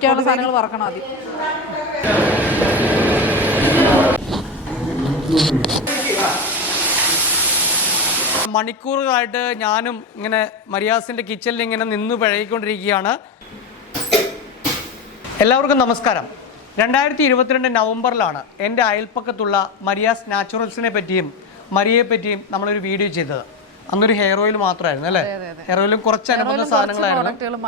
ഇരിക്കാനുള്ള സാധനങ്ങൾ വറക്കണം ആദ്യം. മണിക്കൂറുകളായിട്ട് ഞാനും ഇങ്ങനെ മരിയാസിന്റെ കിച്ചണിൽ ഇങ്ങനെ നിന്ന് പഴകിക്കൊണ്ടിരിക്കുകയാണ്. എല്ലാവർക്കും നമസ്കാരം. രണ്ടായിരത്തി ഇരുപത്തിരണ്ട് നവംബറിലാണ് എന്റെ അയൽപ്പക്കത്തുള്ള മരിയാസ് നാച്ചുറൽസിനെ പറ്റിയും മരിയയെ പറ്റിയും നമ്മളൊരു വീഡിയോ ചെയ്തത്. അന്നൊരു ഹെയർ ഓയിൽ മാത്രമായിരുന്നു അല്ലേ? ഹെയർ ഓയിലും കുറച്ച് അനുബന്ധ സാധനങ്ങളായിരുന്നു.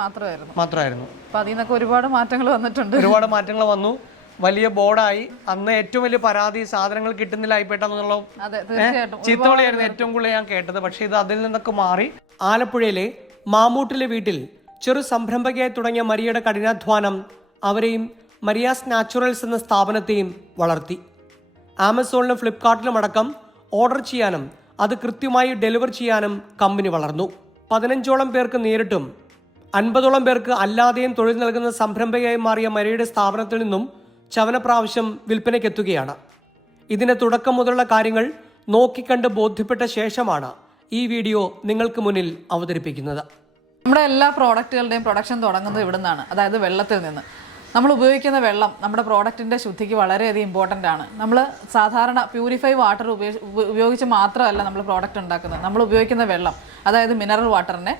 മാത്രമായിരുന്നു. അപ്പൊ അതിൽ നിന്നൊക്കെ ഒരുപാട് മാറ്റങ്ങൾ വന്നിട്ടുണ്ട്. ഒരുപാട് മാറ്റങ്ങൾ വന്നു. വലിയ ബോർഡായി. അന്ന് ഏറ്റവും വലിയ പരാതി സാധനങ്ങൾ കിട്ടുന്നില്ല ആയിപ്പോട്ടെന്നുള്ള ചീത്തോളിയായിരുന്നു ഏറ്റവും കൂടുതൽ ഞാൻ കേട്ടത്. പക്ഷേ ഇത് അതിൽ നിന്നൊക്കെ മാറി. ആലപ്പുഴയിലെ മാമൂട്ടിലെ വീട്ടിൽ ചെറു സംരംഭകയായി തുടങ്ങിയ മരിയയുടെ കഠിനാധ്വാനം അവരെയും മരിയാസ് നാച്ചുറൽസ് എന്ന സ്ഥാപനത്തെയും വളർത്തി. ആമസോണിലും ഫ്ലിപ്കാർട്ടിലും അടക്കം ഓർഡർ ചെയ്യാനും അത് കൃത്യമായി ഡെലിവർ ചെയ്യാനും കമ്പനി വളർന്നു. പതിനഞ്ചോളം പേർക്ക് നേരിട്ടും അൻപതോളം പേർക്ക് അല്ലാതെയും തൊഴിൽ നൽകുന്ന സംരംഭകയായി മാറിയ മരയുടെ സ്ഥാപനത്തിൽ നിന്നും ചവനപ്രാവശ്യം വിൽപ്പനയ്ക്കെത്തുകയാണ് ഇതിന്റെ തുടക്കം മുതലുള്ള കാര്യങ്ങൾ നോക്കിക്കണ്ട് ബോധ്യപ്പെട്ട ശേഷമാണ് ഈ വീഡിയോ നിങ്ങൾക്ക് മുന്നിൽ അവതരിപ്പിക്കുന്നത്. നമ്മുടെ എല്ലാ പ്രോഡക്റ്റുകളുടെയും പ്രൊഡക്ഷൻ തുടങ്ങുന്നത് ഇവിടുന്നാണ് അതായത് വെള്ളത്തിൽ നിന്ന്. നമ്മൾ ഉപയോഗിക്കുന്ന വെള്ളം നമ്മുടെ പ്രോഡക്റ്റിന്റെ ശുദ്ധിക്ക് വളരെയധികം ഇമ്പോർട്ടന്റ് ആണ്. നമ്മൾ സാധാരണ പ്യൂരിഫൈ വാട്ടർ ഉപയോഗിച്ച് മാത്രമല്ല നമ്മൾ പ്രോഡക്റ്റ് ഉണ്ടാക്കുന്നത്. നമ്മൾ ഉപയോഗിക്കുന്ന വെള്ളം അതായത് മിനറൽ വാട്ടറിനെ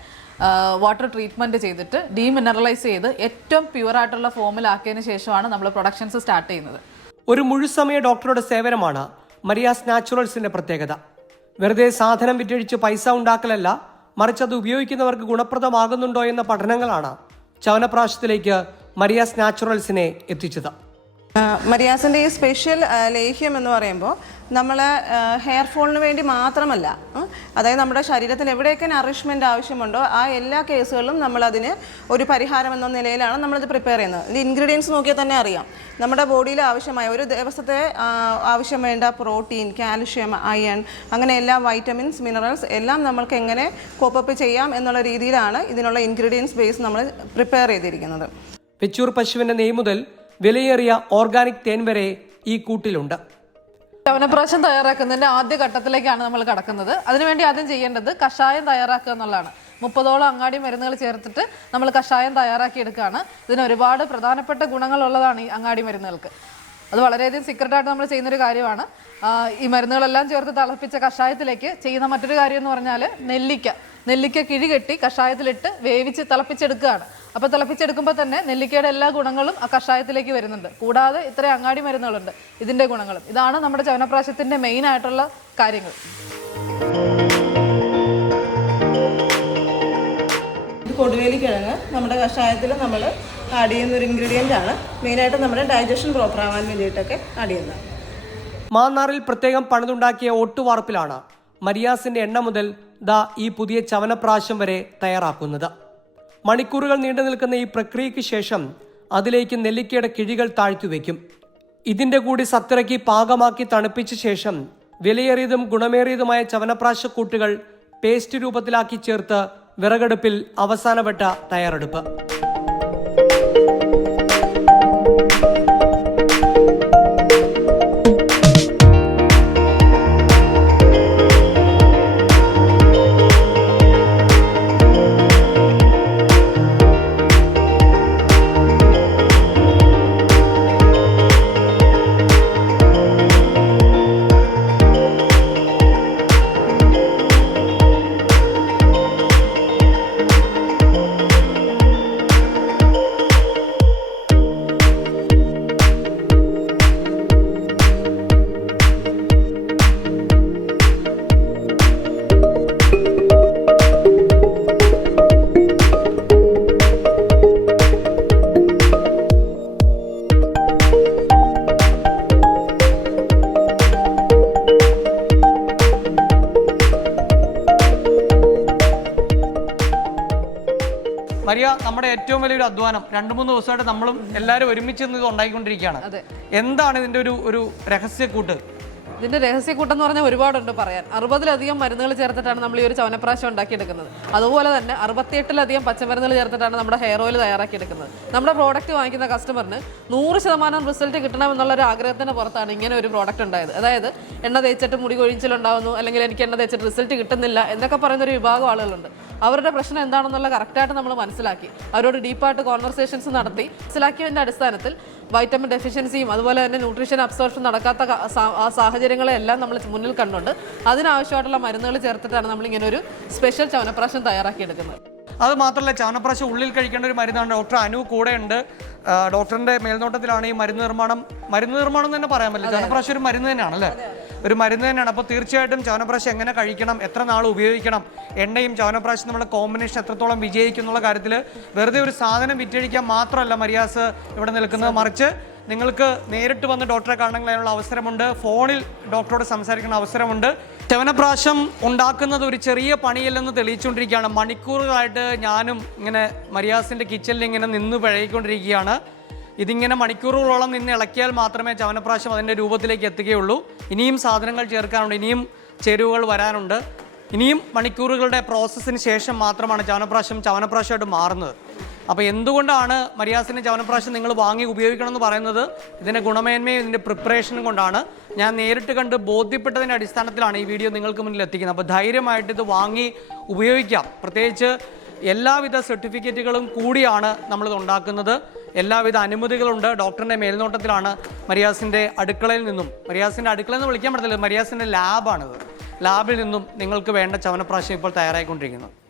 വാട്ടർ ട്രീറ്റ്മെന്റ് ചെയ്തിട്ട് ഡീമിനറലൈസ് ചെയ്ത് ഏറ്റവും പ്യുവറായിട്ടുള്ള ഫോമിലാക്കിയതിന് ശേഷമാണ് നമ്മൾ പ്രൊഡക്ഷൻസ് സ്റ്റാർട്ട് ചെയ്യുന്നത്. ഒരു മുഴുസമയ ഡോക്ടറുടെ സേവനമാണ് മരിയാസ് നാച്ചുറൽസിന്റെ പ്രത്യേകത. വെറുതെ സാധനം വിറ്റഴിച്ച് പൈസ ഉണ്ടാക്കലല്ല മറിച്ച് അത് ഉപയോഗിക്കുന്നവർക്ക് ഗുണപ്രദമാകുന്നുണ്ടോ എന്ന പഠനങ്ങളാണ് ചവനപ്രാശത്തിലേക്ക് മരിയാസ് നാച്ചുറൽസിനെ എത്തിച്ചത്. മരിയാസിന്റെ ഈ സ്പെഷ്യൽ ലേഹ്യം എന്ന് പറയുമ്പോൾ നമ്മൾ ഹെയർ ഫോളിന് വേണ്ടി മാത്രമല്ല അതായത് നമ്മുടെ ശരീരത്തിൽ എവിടെയൊക്കെ നറിഷ്മെന്റ് ആവശ്യമുണ്ടോ ആ എല്ലാ കേസുകളിലും നമ്മളതിന് ഒരു പരിഹാരം എന്ന നിലയിലാണ് നമ്മളിത് പ്രിപ്പയർ ചെയ്യുന്നത്. ഇത് ഇൻഗ്രീഡിയൻസ് നോക്കിയാൽ തന്നെ അറിയാം. നമ്മുടെ ബോഡിയിൽ ആവശ്യമായ ഒരു ദിവസത്തെ ആവശ്യം വേണ്ട പ്രോട്ടീൻ കാൽഷ്യം അയൺ അങ്ങനെ എല്ലാ വൈറ്റമിൻസ് മിനറൽസ് എല്ലാം നമ്മൾക്ക് എങ്ങനെ കോപ്പപ്പ് ചെയ്യാം എന്നുള്ള രീതിയിലാണ് ഇതിനുള്ള ഇൻഗ്രീഡിയൻസ് ബേസ് നമ്മൾ പ്രിപ്പയർ ചെയ്തിരിക്കുന്നത്. വെച്ചൂർ പശുവിന്റെ നെയ് മുതൽ വിലയേറിയ ഓർഗാനിക് തേൻ വരെ ഈ കൂട്ടിലുണ്ട്. ചവനപ്രാശം തയ്യാറാക്കുന്നതിന്റെ ആദ്യ ഘട്ടത്തിലേക്കാണ് നമ്മൾ കടക്കുന്നത്. അതിനുവേണ്ടി ആദ്യം ചെയ്യേണ്ടത് കഷായം തയ്യാറാക്കുക എന്നുള്ളതാണ്. മുപ്പതോളം അങ്ങാടി മരുന്നുകൾ ചേർത്തിട്ട് നമ്മൾ കഷായം തയ്യാറാക്കി എടുക്കുകയാണ്. ഇതിന് ഒരുപാട് പ്രധാനപ്പെട്ട ഗുണങ്ങളുള്ളതാണ് ഈ അങ്ങാടി മരുന്നുകൾക്ക്. അത് വളരെയധികം സീക്രട്ടായിട്ട് നമ്മൾ ചെയ്യുന്നൊരു കാര്യമാണ്. ഈ മരുന്നുകളെല്ലാം ചേർത്ത് തിളപ്പിച്ച കഷായത്തിലേക്ക് ചെയ്യുന്ന മറ്റൊരു കാര്യം എന്ന് പറഞ്ഞാൽ നെല്ലിക്ക. നെല്ലിക്ക കിഴി കെട്ടി കഷായത്തിലിട്ട് വേവിച്ച് തിളപ്പിച്ചെടുക്കുകയാണ്. അപ്പോൾ തിളപ്പിച്ചെടുക്കുമ്പോൾ തന്നെ നെല്ലിക്കയുടെ എല്ലാ ഗുണങ്ങളും ആ കഷായത്തിലേക്ക് വരുന്നുണ്ട്. കൂടാതെ ഇത്ര അങ്ങാടി മരുന്നുകളുണ്ട് ഇതിന്റെ ഗുണങ്ങളും. ഇതാണ് നമ്മുടെ ചവനപ്രാശത്തിന്റെ മെയിൻ ആയിട്ടുള്ള കാര്യങ്ങൾ. ഇത് കൊടുവേലി കിഴങ്ങ്. നമ്മുടെ കഷായത്തിൽ നമ്മൾ ആഡ് ചെയ്യുന്ന ഒരു ഇൻഗ്രീഡിയന്റ് ആണ്. മെയിനായിട്ട് നമ്മുടെ ഡൈജഷൻ പ്രോപ്പർ ആവാൻ വേണ്ടിയിട്ടൊക്കെ ആഡ് ചെയ്യുന്നത് മാന്നാറിൽ പ്രത്യേകം പണിതുണ്ടാക്കിയ ഒട്ടുവാർപ്പിലാണ് മരിയാസിന്റെ എണ്ണ മുതൽ ദാ ഈ പുതിയ ചവനപ്രാശം വരെ തയ്യാറാക്കുന്നത്. മണിക്കൂറുകൾ നീണ്ടു നിൽക്കുന്ന ഈ പ്രക്രിയയ്ക്ക് ശേഷം അതിലേക്ക് നെല്ലിക്കയുടെ കിഴികൾ താഴ്ത്തി വയ്ക്കും. ഇതിന്റെ കൂടി സത്തിറക്കി പാകമാക്കി തണുപ്പിച്ച ശേഷം വിലയേറിയതും ഗുണമേറിയതുമായ ചവനപ്രാശക്കൂട്ടുകൾ പേസ്റ്റ് രൂപത്തിലാക്കി ചേർത്ത് വിറകടുപ്പിൽ അവസാനവട്ട തയ്യാറെടുപ്പ്. മരിയ നമ്മുടെ ഏറ്റവും വലിയൊരു അധ്വാനം. രണ്ടു മൂന്ന് ദിവസമായിട്ട് നമ്മളും എല്ലാവരും ഒരുമിച്ച് നിന്ന് ഇത് ഉണ്ടായിക്കൊണ്ടിരിക്കുകയാണ്. എന്താണ് ഇതിന്റെ ഒരു ഒരു രഹസ്യക്കൂട്ട്? ഇതിന്റെ രഹസ്യക്കൂട്ടം എന്ന് പറഞ്ഞാൽ ഒരുപാടുണ്ട് പറയാൻ. അറുപതിലധികം മരുന്നുകൾ ചേർത്തിട്ടാണ് നമ്മൾ ഈ ഒരു ചവനപ്രാശം ഉണ്ടാക്കിയെടുക്കുന്നത്. അതുപോലെ തന്നെ അറുപത്തിയെട്ടിലധികം പച്ചമരുന്നുകൾ ചേർത്തിട്ടാണ് നമ്മുടെ ഹെയർ ഓയിൽ തയ്യാറാക്കിയെടുക്കുന്നത്. നമ്മുടെ പ്രോഡക്റ്റ് വാങ്ങിക്കുന്ന കസ്റ്റമറിന് നൂറ് ശതമാനം റിസൾട്ട് കിട്ടണമെന്നുള്ള ഒരു ആഗ്രഹത്തിന് പുറത്താണ് ഇങ്ങനെ ഒരു പ്രോഡക്റ്റ് ഉണ്ടായത്. അതായത് എണ്ണ തേച്ചിട്ട് മുടി കൊഴിച്ചിലുണ്ടാവുന്നു അല്ലെങ്കിൽ എനിക്ക് എണ്ണ തേച്ചിട്ട് റിസൾട്ട് കിട്ടുന്നില്ല എന്നൊക്കെ പറയുന്ന ഒരു വിഭാഗം ആളുകളുണ്ട്. അവരുടെ പ്രശ്നം എന്താണെന്നുള്ള കറക്റ്റായിട്ട് നമ്മൾ മനസ്സിലാക്കി. അവരോട് ഡീപ്പായിട്ട് കോൺവെർസേഷൻസ് നടത്തി. മനസ്സിലാക്കിയതിന്റെ അടിസ്ഥാനത്തിൽ വൈറ്റമിൻ ഡെഫിഷ്യൻസിയും അതുപോലെ തന്നെ ന്യൂട്രീഷൻ അബ്സോർപ്ഷൻ നടക്കാത്ത സാഹചര്യങ്ങളെല്ലാം നമ്മൾ മുന്നിൽ കണ്ടുകൊണ്ട് അതിനാവശ്യമായിട്ടുള്ള മരുന്നുകൾ ചേർത്തിട്ടാണ് നമ്മളിങ്ങനെ ഒരു സ്പെഷ്യൽ ചവനപ്രാശം തയ്യാറാക്കിയെടുക്കുന്നത്. അത് മാത്രമല്ല ചവനപ്രാശം ഉള്ളിൽ കഴിക്കേണ്ട ഒരു മരുന്നാണ്. ഡോക്ടർ അനു കൂടെയുണ്ട്. ഉണ്ട് ഡോക്ടറിന്റെ മേൽനോട്ടത്തിലാണ് ഈ മരുന്ന് നിർമ്മാണം. മരുന്ന് നിർമ്മാണം തന്നെ പറയാൻ പറ്റില്ല. ചവനപ്രാശം ഒരു മരുന്ന് തന്നെയാണ് അല്ലേ ഒരു മരുന്ന് തന്നെയാണ്. അപ്പോൾ തീർച്ചയായിട്ടും ചവനപ്രാശ് എങ്ങനെ കഴിക്കണം എത്ര നാൾ ഉപയോഗിക്കണം എണ്ണയും ചവനപ്രാശ് നമ്മുടെ കോമ്പിനേഷൻ എത്രത്തോളം വിജയിക്കും എന്നുള്ള കാര്യത്തിൽ വെറുതെ ഒരു സാധനം വിറ്റഴിക്കാൻ മാത്രമല്ല മരിയാസ് ഇവിടെ നിൽക്കുന്നത്. മറിച്ച് നിങ്ങൾക്ക് നേരിട്ട് വന്ന് ഡോക്ടറെ കാണണമെങ്കിൽ അതിനുള്ള അവസരമുണ്ട്. ഫോണിൽ ഡോക്ടറോട് സംസാരിക്കുന്ന അവസരമുണ്ട്. ചവനപ്രാശം ഉണ്ടാക്കുന്നത് ഒരു ചെറിയ പണിയല്ലെന്ന് തെളിയിച്ചുകൊണ്ടിരിക്കുകയാണ്. മണിക്കൂറുകളായിട്ട് ഞാനും ഇങ്ങനെ മരിയാസിന്റെ കിച്ചണിൽ ഇങ്ങനെ നിന്ന് പഴകിക്കൊണ്ടിരിക്കുകയാണ്. ഇതിങ്ങനെ മണിക്കൂറുകളോളം നിന്ന് ഇളക്കിയാൽ മാത്രമേ ചവനപ്രാശം അതിന്റെ രൂപത്തിലേക്ക് എത്തുകയുള്ളൂ. ഇനിയും സാധനങ്ങൾ ചേർക്കാനുണ്ട്. ഇനിയും ചേരുവകൾ വരാനുണ്ട്. ഇനിയും മണിക്കൂറുകളുടെ പ്രോസസ്സിന് ശേഷം മാത്രമാണ് ചവനപ്രാശം ചവനപ്രാശമായിട്ട് മാറുന്നത്. അപ്പോൾ എന്തുകൊണ്ടാണ് മരിയാസിന് ചവനപ്രാശം നിങ്ങൾ വാങ്ങി ഉപയോഗിക്കണമെന്ന് പറയുന്നത്? ഇതിന്റെ ഗുണമേന്മയും ഇതിന്റെ പ്രിപ്പറേഷനും കൊണ്ടാണ്. ഞാൻ നേരിട്ട് കണ്ട് ബോധ്യപ്പെട്ടതിന്റെ അടിസ്ഥാനത്തിലാണ് ഈ വീഡിയോ നിങ്ങൾക്ക് മുന്നിൽ എത്തിക്കുന്നത്. അപ്പോൾ ധൈര്യമായിട്ട് ഇത് വാങ്ങി ഉപയോഗിക്കാം. പ്രത്യേകിച്ച് എല്ലാവിധ സർട്ടിഫിക്കറ്റുകളും കൂടിയാണ് നമ്മളിത് ഉണ്ടാക്കുന്നത്. എല്ലാവിധ അനുമതികളുണ്ട്. ഡോക്ടറിന്റെ മേൽനോട്ടത്തിലാണ് മരിയാസിന്റെ അടുക്കളയിൽ നിന്നും. മരിയാസിന്റെ അടുക്കള എന്ന് വിളിക്കാൻ പറ്റത്തില്ല. മരിയാസിന്റെ ലാബാണിത്. ലാബിൽ നിന്നും നിങ്ങൾക്ക് വേണ്ട ചവനപ്രാശം ഇപ്പോൾ തയ്യാറായിക്കൊണ്ടിരിക്കുന്നത്